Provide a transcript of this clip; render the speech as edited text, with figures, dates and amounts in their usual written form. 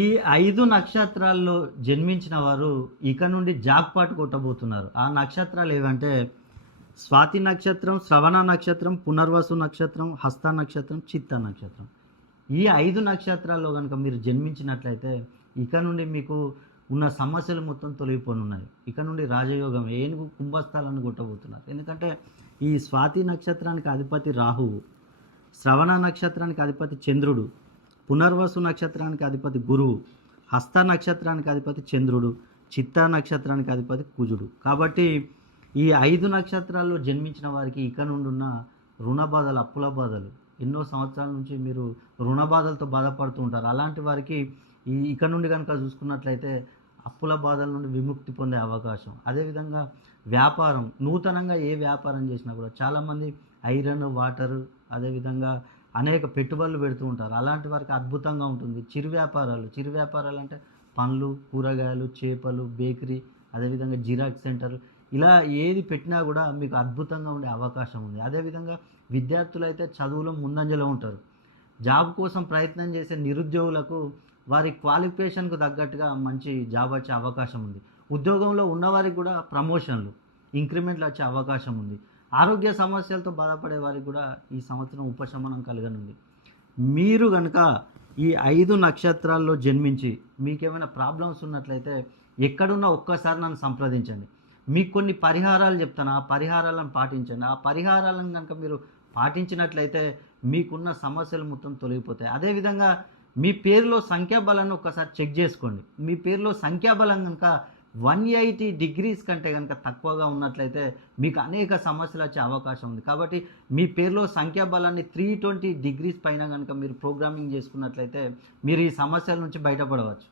ఈ 5 నక్షత్రాల్లో జన్మించిన వారు ఇక నుండి జాక్‌పాట్ కొట్టబోతున్నారు. ఆ నక్షత్రాలు ఏవంటే స్వాతి నక్షత్రం, శ్రవణ నక్షత్రం, పునర్వసు నక్షత్రం, హస్త నక్షత్రం, చిత్త నక్షత్రం. ఈ 5 నక్షత్రాల్లో గనుక మీరు జన్మించినట్లయితే ఇక నుండి మీకు ఉన్న సమస్యలు మొత్తం తొలగిపోనున్నాయి. ఇక నుండి రాజయోగం ఏనుగు కుంభస్థలాన్ని కొట్టబోతున్నారు. ఎందుకంటే ఈ స్వాతి నక్షత్రానికి అధిపతి రాహువు, శ్రవణ నక్షత్రానికి అధిపతి చంద్రుడు, పునర్వసు నక్షత్రానికి అధిపతి గురువు, హస్త నక్షత్రానికి అధిపతి చంద్రుడు, చిత్త నక్షత్రానికి అధిపతి కుజుడు. కాబట్టి ఈ 5 నక్షత్రాల్లో జన్మించిన వారికి ఇక నుండి ఉన్న రుణ బాధలు, అప్పుల బాధలు, ఎన్నో సంవత్సరాల నుంచి మీరు రుణ బాధలతో బాధపడుతూ ఉంటారు. అలాంటి వారికి ఇక నుండి కనుక చూసుకున్నట్లయితే అప్పుల బాధల నుండి విముక్తి పొందే అవకాశం. అదేవిధంగా వ్యాపారం, నూతనంగా ఏ వ్యాపారం చేసినా కూడా చాలామంది ఐరన్, వాటరు, అదేవిధంగా అనేక పెట్టుబడులు పెడుతూ ఉంటారు. అలాంటి వారికి అద్భుతంగా ఉంటుంది. చిరు వ్యాపారాలు అంటే పండ్లు, కూరగాయలు, చేపలు, బేకరీ, అదేవిధంగా జిరాక్స్ సెంటర్, ఇలా ఏది పెట్టినా కూడా మీకు అద్భుతంగా ఉండే అవకాశం ఉంది. అదేవిధంగా విద్యార్థులు అయితే చదువులో ముందంజలో ఉంటారు. జాబ్ కోసం ప్రయత్నం చేసే నిరుద్యోగులకు వారి క్వాలిఫికేషన్కు తగ్గట్టుగా మంచి జాబ్ వచ్చే అవకాశం ఉంది. ఉద్యోగంలో ఉన్నవారికి కూడా ప్రమోషన్లు, ఇంక్రిమెంట్లు వచ్చే అవకాశం ఉంది. ఆరోగ్య సమస్యలతో బాధపడే వారికి కూడా ఈ సంవత్సరం ఉపశమనం కలగనుంది. మీరు కనుక ఈ 5 నక్షత్రాల్లో జన్మించి మీకేమైనా ప్రాబ్లమ్స్ ఉన్నట్లయితే ఎక్కడున్నా ఒక్కసారి నన్ను సంప్రదించండి. మీకు కొన్ని పరిహారాలు చెప్తాను, ఆ పరిహారాలను పాటించండి. ఆ పరిహారాలను కనుక మీరు పాటించినట్లయితే మీకున్న సమస్యలు మొత్తం తొలగిపోతాయి. అదేవిధంగా మీ పేరులో సంఖ్యాబలాన్ని ఒక్కసారి చెక్ చేసుకోండి. మీ పేరులో సంఖ్యాబలం కనుక 180 డిగ్రీస్ కంటే కనుక తక్కువగా ఉన్నట్లయితే మీకు అనేక సమస్యలు వచ్చే అవకాశం ఉంది. కాబట్టి మీ పేరులో సంఖ్యాబలాన్ని 320 డిగ్రీస్ పైన కనుక మీరు ప్రోగ్రామింగ్ చేసుకున్నట్లయితే మీరు ఈ సమస్యల నుంచి బయటపడవచ్చు.